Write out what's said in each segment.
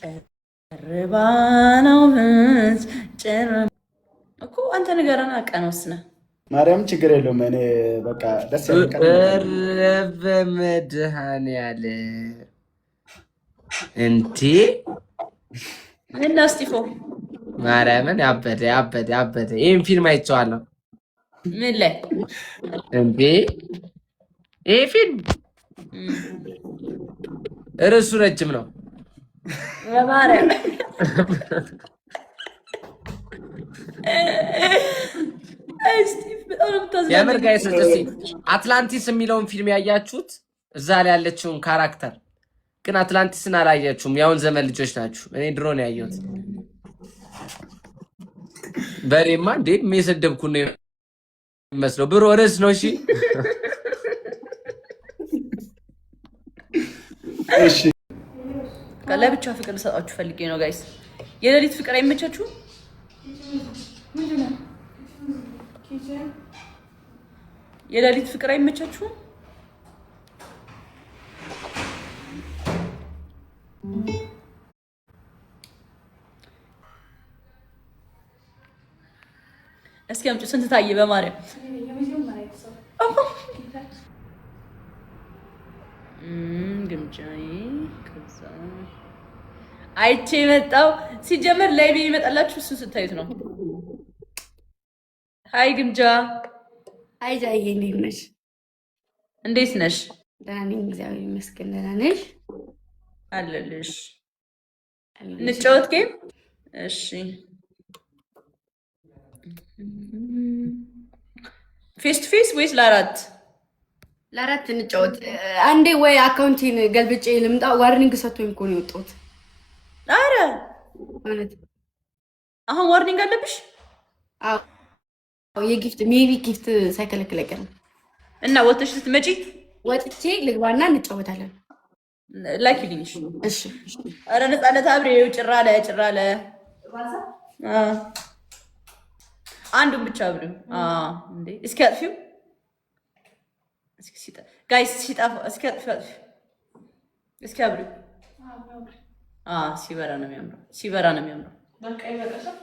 ጨርባ ነው እኮ አንተ ንገረና ቀን ወስነህ ማርያም ችግር የለውም። እኔ በቃ ደስ ያለ ቀን በመድኃኒዓለም እንዴ እና እስጢፎ ማርያምን ያበደ ይህን ፊልም አይቼዋለሁ። ምን ላይ እንዴ ይህ ፊልም ርዕሱ ረጅም ነው። በማርያም የምር ጋይስ አትላንቲስ የሚለውን ፊልም ያያችሁት? እዛ ላይ ያለችውን ካራክተር ግን አትላንቲስን አላያችሁም። ያውን ዘመን ልጆች ናችሁ። እኔ ድሮ ነው ያየሁት። በሬማ እንዴ የሰደብኩ ነው የሚመስለው። ብሮ ርዕስ ነው። እሺ እሺ ለብቻ ፍቅር ልሰጣችሁ ፈልጌ ነው ጋይስ። የሌሊት ፍቅር አይመቻችሁ? የሌሊት ፍቅር አይመቻችሁ? እስኪ አምጪ። ስንት ታየ? በማርያም ግምጃዬ ከዛ አይቼ የመጣው ሲጀመር ላይ ቤት ይመጣላችሁ። እሱ ስታዩት ነው። ሀይ ግምጃ። ሀይ ጃዬ፣ እንዴት ነሽ? እንዴት ነሽ? ደህና ነኝ እግዚአብሔር ይመስገን። ደህና ነሽ? አለልሽ። እንጫወት ጌም? እሺ ፌስ ቱ ፌስ ወይስ ለአራት? ለአራት እንጫወት። አንዴ ወይ አካውንቲን ገልብጬ ልምጣ። ዋርኒንግ ሰጥቶኝ እኮ ነው የወጣሁት። አረ ማለት አሁን ዋርኒንግ አለብሽ? አዎ የጊፍት ሜቢ ጊፍት ሳይከለክል አይቀርም። እና ወጥተሽ ስትመጪ ወጥቼ ልግባና እንጫወታለን። ላኪልኝ። እሺ። አረ ነፃነት አብሬው ጭራለ አንዱን ብቻ አብሬው እንዴ እስኪ አጥፊው ጋይስ ሲጣፋ እስኪ አጥፊው እስኪ አብሬው ሲበራ ነው የሚያምረው። በቃ ይበቃሻል።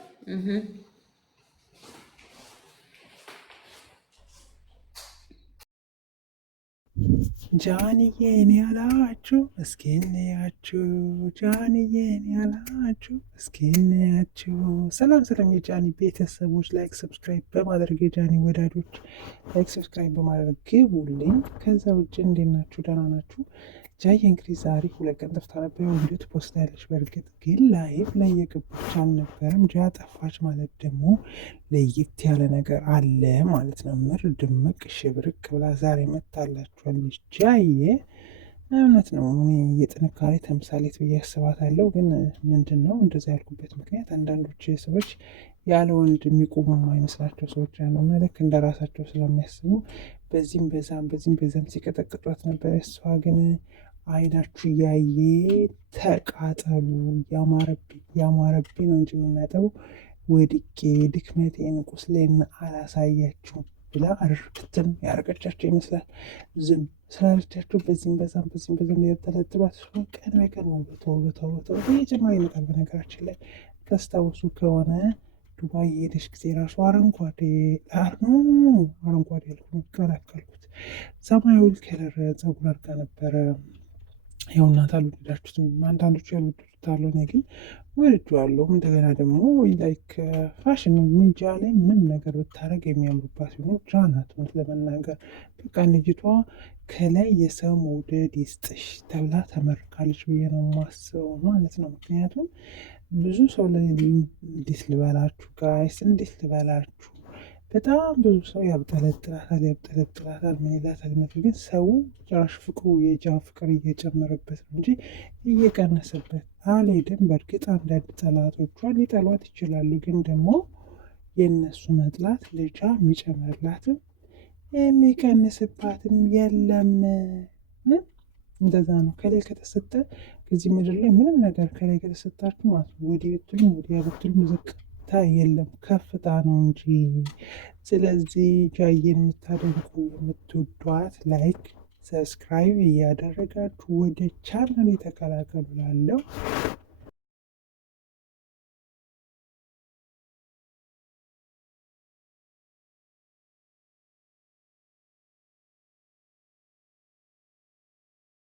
ጃንዬ እኔ ያላችሁ እስኪ እንያችሁ፣ ጃንዬ እኔ ያላችሁ እስኪ እንያችሁ። ሰላም የጃኒ ቤተሰቦች፣ ላይክ ሰብስክራይብ በማድረግ የጃኒ ወዳጆች ላይክ ሰብስክራይብ በማድረግ ግቡልኝ። ከዛ ውጭ እንዴት ናችሁ? ደህና ናችሁ? ጃዬ እንግዲህ ዛሬ 2 ቀን ጠፍታ ነበር። ቪዲዮ ፖስት ያለች በእርግጥ ግን ላይቭ ላይ የገባች አልነበረም። ጃ ጠፋች ማለት ደግሞ ለየት ያለ ነገር አለ ማለት ነው። ምር ድምቅ ሽብርቅ ብላ ዛሬ መታላችኋለች ጃዬ። እውነት ነው፣ እኔ የጥንካሬ ተምሳሌት ብዬ አስባታለሁ። ግን ምንድን ነው እንደዛ ያልኩበት ምክንያት አንዳንዶች ሰዎች ያለ ወንድ የሚቆሙ የማይመስላቸው ሰዎች አሉና ልክ እንደ ራሳቸው ስለሚያስቡ በዚህም በዛም ሲቀጠቅጧት ነበር። እሷ ግን አይናችሁ እያየ ተቃጠሉ፣ ያማረብኝ ነው እንጂ የምመጣው ወድቄ ድክመቴን ቁስሌን አላሳያችሁም ብላ አርብትን ያረቀቻቸው ይመስላል። ዝም ስላለቻቸው በዚህም በዛም ያጠለጥሏት ቀን በቀን ውበቷ እየጨመረ ይመጣል። በነገራችን ላይ ታስታውሱ ከሆነ ዱባይ የሄደች ጊዜ ራሱ አረንጓዴ ቀላቀልኩት፣ ሰማያዊ ከለር ፀጉር አድርጋ ነበረ። ያው እናንተ አልወደዳችሁትም፣ አንዳንዶቹ ያልወደዱታል። እኔ ግን ወድጄዋለሁ። እንደገና ደግሞ ላይክ ፋሽን ሚዲያ ላይ ምንም ነገር ብታደርግ የሚያምሩባት ሲሆኑ ጃናት እውነት ለመናገር በቃ ልጅቷ ከላይ የሰው መውደድ ይስጥሽ ተብላ ተመርካለች ብዬ ነው የማስበው ማለት ነው። ምክንያቱም ብዙ ሰው ላይ እንዴት ልበላችሁ ጋይስ፣ እንዴት ልበላችሁ በጣም ብዙ ሰው ያብጠለጥላታል ምን ይላታል። ግን ሰው ጭራሽ ፍቅሩ የጃ ፍቅር እየጨመረበት ነው እንጂ እየቀነሰበት አልሄድም። በእርግጥ አንዳንድ ጠላቶቿ ሊጠሏት ይችላሉ፣ ግን ደግሞ የእነሱ መጥላት ልጃ የሚጨምርላትም የሚቀንስባትም የለም። እንደዛ ነው። ከላይ ከተሰጠ ከዚህ ምድር ላይ ምንም ነገር ከላይ ከተሰጣችሁ ማለት ወዲህ ብትሉም ወዲያ ብትሉም ዝቅታ የለም ከፍታ ነው እንጂ። ስለዚህ ጃዬን የምታደንቁ የምትወዷት ላይክ ሰብስክራይብ እያደረጋችሁ ወደ ቻናል የተቀላቀሉ ላለው